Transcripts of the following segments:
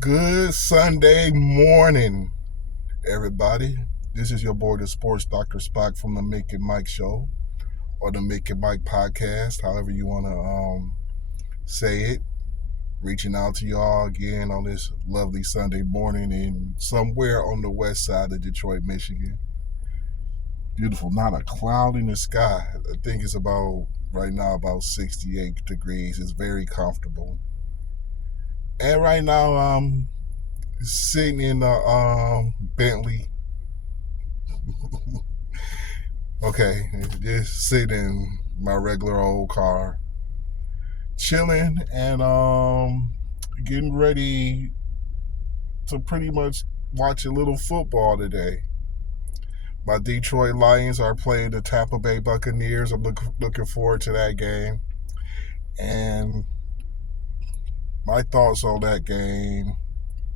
Good Sunday morning, everybody. This is your boy, the Sports Dr. Spock from the Mick and Mike Show or the Mick and Mike Podcast, however you want to say it. Reaching out to y'all again on this lovely Sunday morning in somewhere on the west side of Detroit, Michigan. Beautiful, not a cloud in the sky. I think it's right now about 68 degrees. It's very comfortable. And right now I'm sitting in the Bentley. Okay, just sitting in my regular old car, chilling and getting ready to pretty much watch a little football today. My Detroit Lions are playing the Tampa Bay Buccaneers. I'm looking forward to that game. And my thoughts on that game,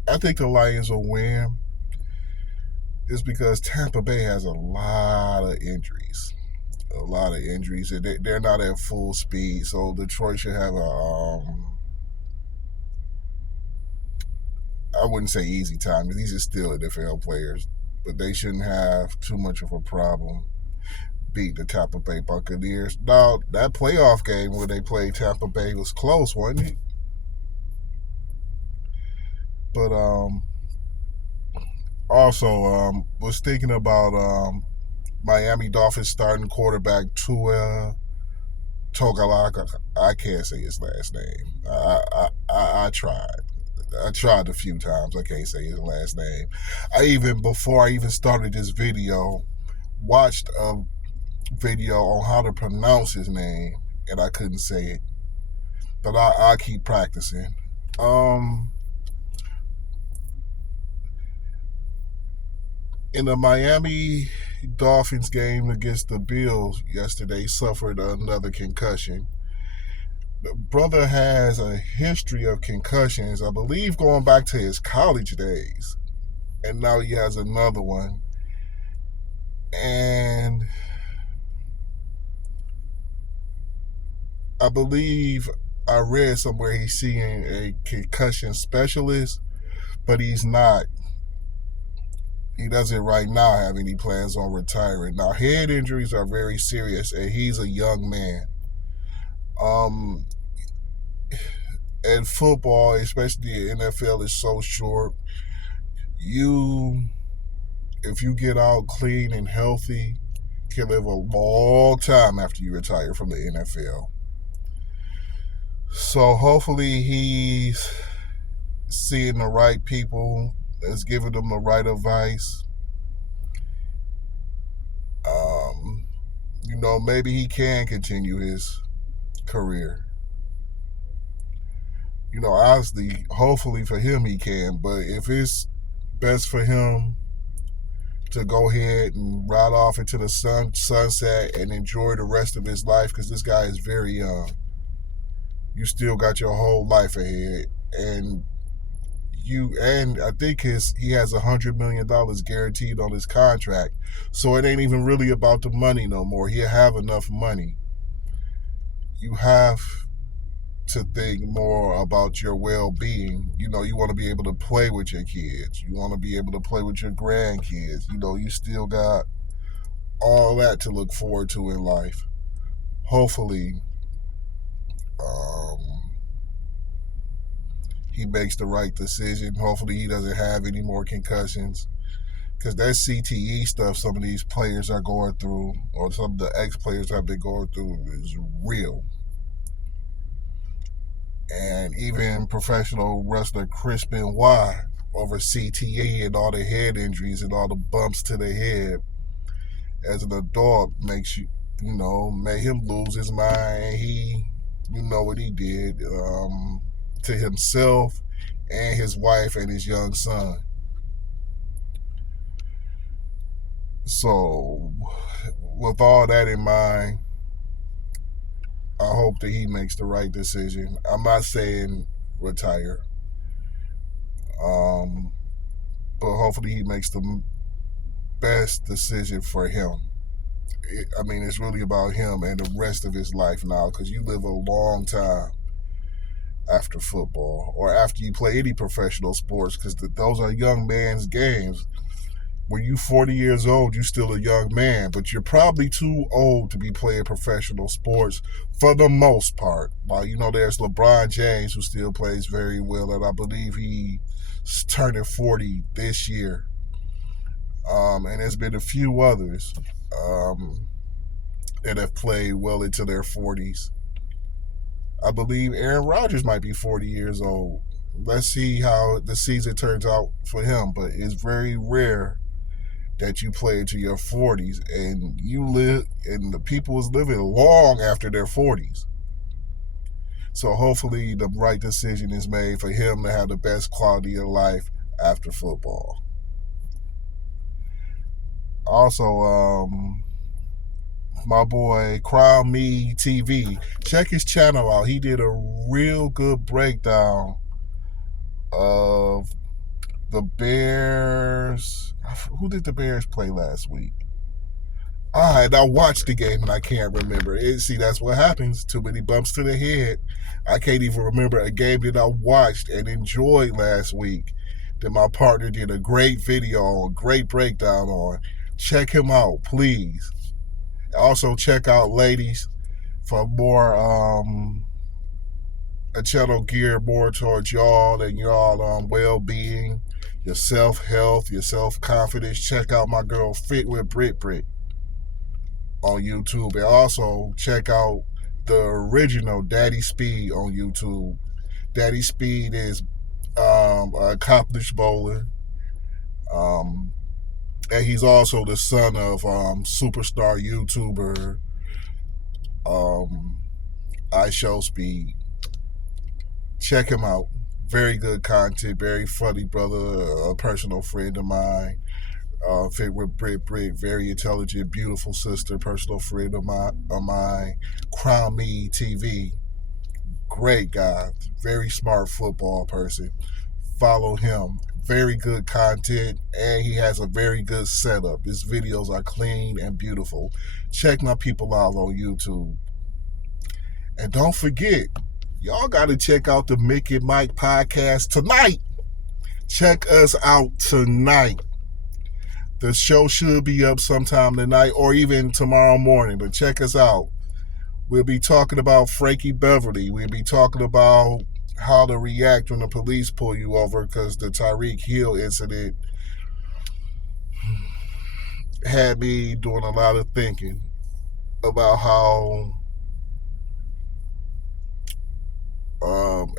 I think the Lions will win. It's because Tampa Bay has a lot of injuries. And they're not at full speed. So Detroit should have I wouldn't say easy time, because these are still NFL players, but they shouldn't have too much of a problem beating the Tampa Bay Buccaneers. Now, that playoff game where they played Tampa Bay was close, wasn't it? But also was thinking about Miami Dolphins starting quarterback Tua Tagovailoa. I can't say his last name. I tried. I tried a few times. I can't say his last name. Before I even started this video, watched a video on how to pronounce his name, and I couldn't say it. But I keep practicing. In the Miami Dolphins game against the Bills yesterday, suffered another concussion. The brother has a history of concussions, I believe going back to his college days. And now he has another one. And I believe I read somewhere he's seeing a concussion specialist, but he's not. He doesn't right now have any plans on retiring. Now, head injuries are very serious, and he's a young man. And football, especially the NFL, is so short. If you get out clean and healthy, can live a long time after you retire from the NFL. So hopefully he's seeing the right people, is giving them the right advice. Maybe he can continue his career. Honestly, hopefully for him he can, but if it's best for him to go ahead and ride off into the sunset and enjoy the rest of his life, because this guy is very young. You still got your whole life ahead, and I think he has $100 million guaranteed on his contract, so it ain't even really about the money no more. He'll have enough money. You have to think more about your well-being. You want to be able to play with your kids. You want to be able to play with your grandkids. You still got all that to look forward to in life. Hopefully, he makes the right decision. Hopefully, he doesn't have any more concussions, because that CTE stuff some of these players are going through, or some of the ex-players have been going through, is real. And even professional wrestler Chris Benoit, over CTE and all the head injuries and all the bumps to the head as an adult, made him lose his mind. He, what he did to himself and his wife and his young son. So, with all that in mind, I hope that he makes the right decision. I'm not saying retire, but hopefully he makes the best decision for him. It's really about him and the rest of his life now, because you live a long time after football or after you play any professional sports, because those are young man's games. When you 40 years old, you're still a young man, but you're probably too old to be playing professional sports for the most part. Well, there's LeBron James, who still plays very well, and I believe he's turning 40 this year. And there's been a few others that have played well into their 40s. I believe Aaron Rodgers might be 40 years old. Let's see how the season turns out for him, but it's very rare that you play into your 40s and you live, and the people is living long after their 40s. So hopefully the right decision is made for him to have the best quality of life after football. Also, my boy Crown Me TV, check his channel out. He did a real good breakdown of the Bears. Who did the Bears play last week? And I watched the game and I can't remember. See, that's what happens. Too many bumps to the head. I can't even remember a game that I watched and enjoyed last week that my partner did a great video on, great breakdown on. Check him out, please. Also, check out Ladies for more a channel geared more towards y'all and y'all well-being, your self-health, your self-confidence. Check out my girl Fit with Brit on YouTube. And also check out the original Daddy Speed on YouTube. Daddy Speed is an accomplished bowler. And he's also the son of superstar YouTuber iShowSpeed. Check him out. Very good content, very funny brother, a personal friend of mine. Fit with Brit, very intelligent, beautiful sister, personal friend of mine. Crown Me TV, great guy, very smart football person. Follow him. Very good content, and he has a very good setup. His videos are clean and beautiful. Check my people out on YouTube. And don't forget, y'all got to check out the Mick and Mike podcast tonight. Check us out tonight. The show should be up sometime tonight or even tomorrow morning, but check us out. We'll be talking about Frankie Beverly. We'll be talking about how to react when the police pull you over, because the Tyreek Hill incident had me doing a lot of thinking about how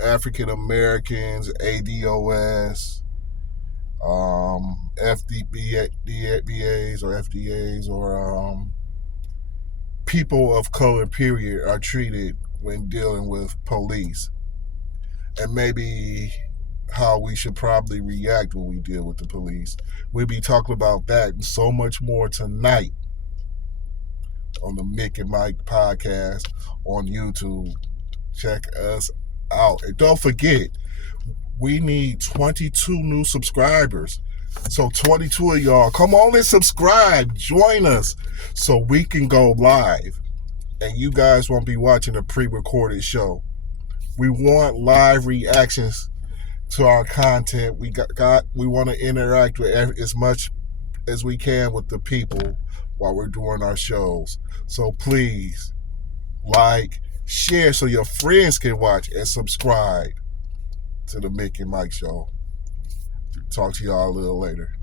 African Americans, ADOS, FDBAs or FDAs, or people of color, period, are treated when dealing with police. And maybe how we should probably react when we deal with the police. We'll be talking about that and so much more tonight on the Mick and Mike podcast on YouTube. Check us out. And don't forget, we need 22 new subscribers. So 22 of y'all, come on and subscribe. Join us so we can go live. And you guys won't be watching a pre-recorded show. We want live reactions to our content. We want to interact with as much as we can with the people while we're doing our shows. So please like, share so your friends can watch, and subscribe to the Mick and Mike Show. Talk to y'all a little later.